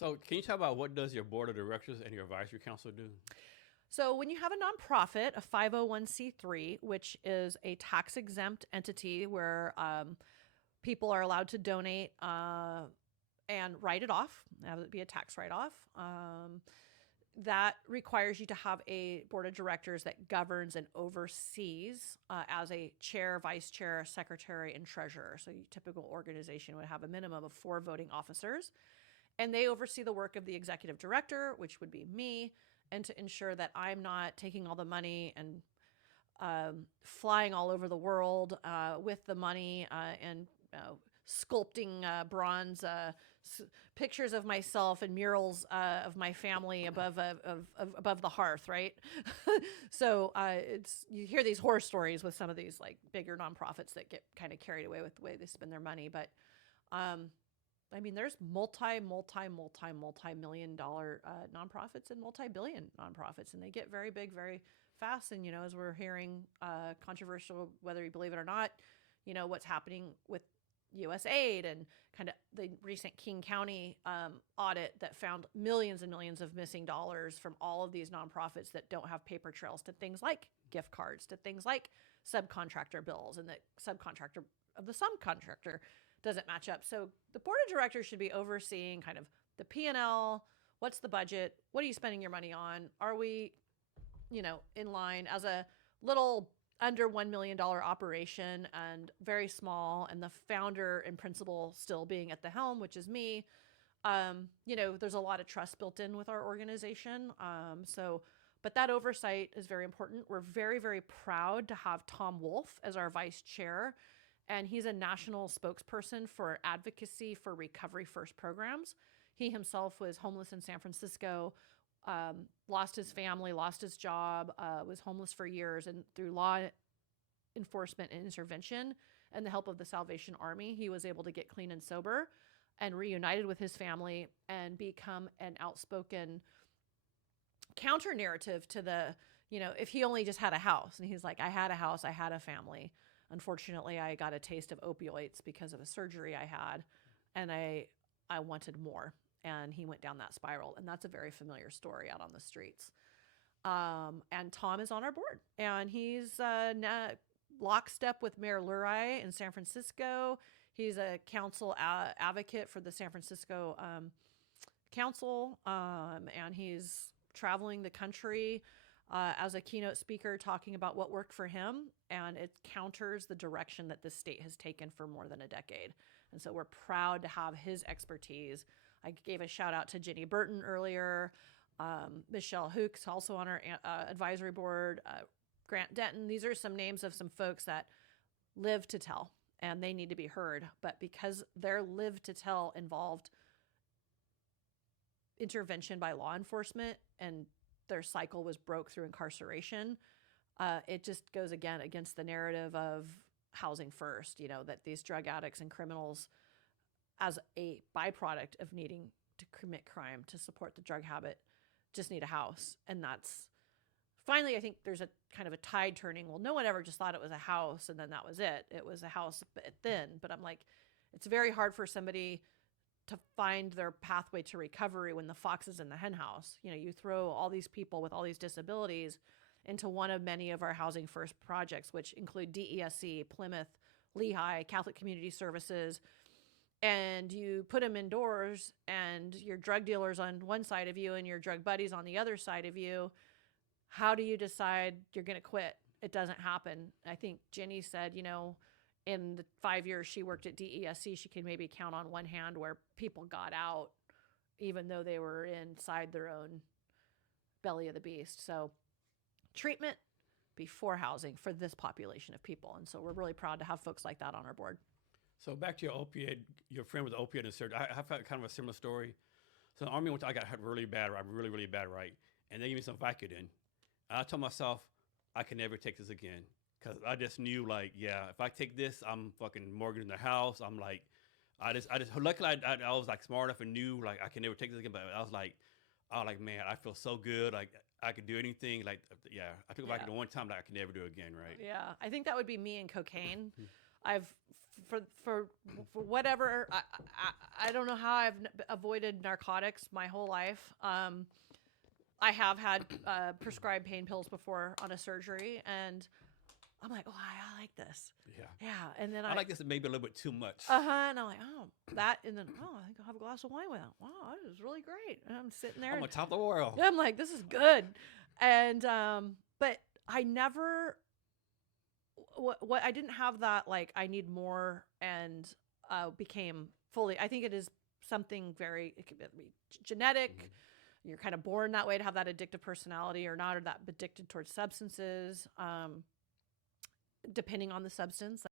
So can you talk about what does your board of directors and your advisory council do? So when you have a nonprofit, a 501c3, which is a tax-exempt entity where people are allowed to donate and write it off, have it be a tax write-off. That requires you to have a board of directors that governs and oversees as a chair, vice chair, secretary, and treasurer. So your typical organization would have a minimum of 4 voting officers. And they oversee the work of the executive director, which would be me, and to ensure that I'm not taking all the money and flying all over the world with the money and sculpting bronze pictures of myself and murals of my family above above the hearth, right? So it's you hear these horror stories with some of these like bigger nonprofits that get kind of carried away with the way they spend their money, but I mean, there's multi-million dollar nonprofits and multi-billion nonprofits, and they get very big very fast. And, as we're hearing controversial, whether you believe it or not, what's happening with USAID and kind of the recent King County audit that found millions and millions of missing dollars from all of these nonprofits that don't have paper trails to things like gift cards, to things like subcontractor bills, and the subcontractor of the subcontractor doesn't match up. So the board of directors should be overseeing kind of the P&L, what's the budget, what are you spending your money on? Are we, in line as a little under $1 million operation and very small, and the founder and principal still being at the helm, which is me. There's a lot of trust built in with our organization. But that oversight is very important. We're very, very proud to have Tom Wolfe as our vice chair. And he's a national spokesperson for advocacy for Recovery First programs. He himself was homeless in San Francisco, lost his family, lost his job, was homeless for years. And through law enforcement and intervention and the help of the Salvation Army, he was able to get clean and sober and reunited with his family and become an outspoken counter narrative to the, if he only just had a house. And he's like, I had a house, I had a family. Unfortunately, I got a taste of opioids because of a surgery I had, and I wanted more. And he went down that spiral, and that's a very familiar story out on the streets. And Tom is on our board, and he's lockstep with Mayor Lurai in San Francisco. He's a council advocate for the San Francisco council, and he's traveling the country as a keynote speaker talking about what worked for him, and it counters the direction that the state has taken for more than a decade. And so we're proud to have his expertise. I gave a shout out to Jenny Burton earlier, Michelle Hooks also on our advisory board, Grant Denton. These are some names of some folks that live to tell, and they need to be heard. But because their live to tell involved intervention by law enforcement and their cycle was broke through incarceration, it just goes again against the narrative of housing first, that these drug addicts and criminals, as a byproduct of needing to commit crime to support the drug habit, just need a house. And that's finally, I think there's a kind of a tide turning. Well, no one ever just thought it was a house and then that was it. It was a house then. But I'm like, it's very hard for somebody to find their pathway to recovery when the fox is in the hen house. You throw all these people with all these disabilities into one of many of our Housing First projects, which include DESC, Plymouth, Lehigh, Catholic Community Services, and you put them indoors, and your drug dealers on one side of you and your drug buddies on the other side of you. How do you decide you're going to quit? It doesn't happen. I think Jenny said, in the 5 years she worked at DESC, she could maybe count on one hand where people got out, even though they were inside their own belly of the beast. So treatment before housing for this population of people. And so we're really proud to have folks like that on our board. So back to your friend with the opioid and surgery. I have kind of a similar story. So in the Army, I got hurt really bad, really, really bad, right? And they gave me some Vicodin. And I told myself, I can never take this again. Because I just knew, if I take this, I'm fucking mortgaging the house. I'm like, luckily I was smart enough and knew I can never take this again. But I was like, man, I feel so good. I could do anything. I took Vicodin one time, I could never do it again, right? Yeah, I think that would be me and cocaine. I've for whatever. I don't know how I've avoided narcotics my whole life. I have had prescribed pain pills before on a surgery, and I'm like, oh, I like this. Yeah. And then I like this maybe a little bit too much. And I'm like, oh, that, and then I think I'll have a glass of wine with it. Wow, this is really great. And I'm sitting there. I'm on top of the world. I'm like, this is good. And but I never. What I didn't have that, like, I need more, and became fully. I think it is something it could be genetic. Mm-hmm. You're kind of born that way to have that addictive personality or not, or that addicted towards substances, depending on the substance.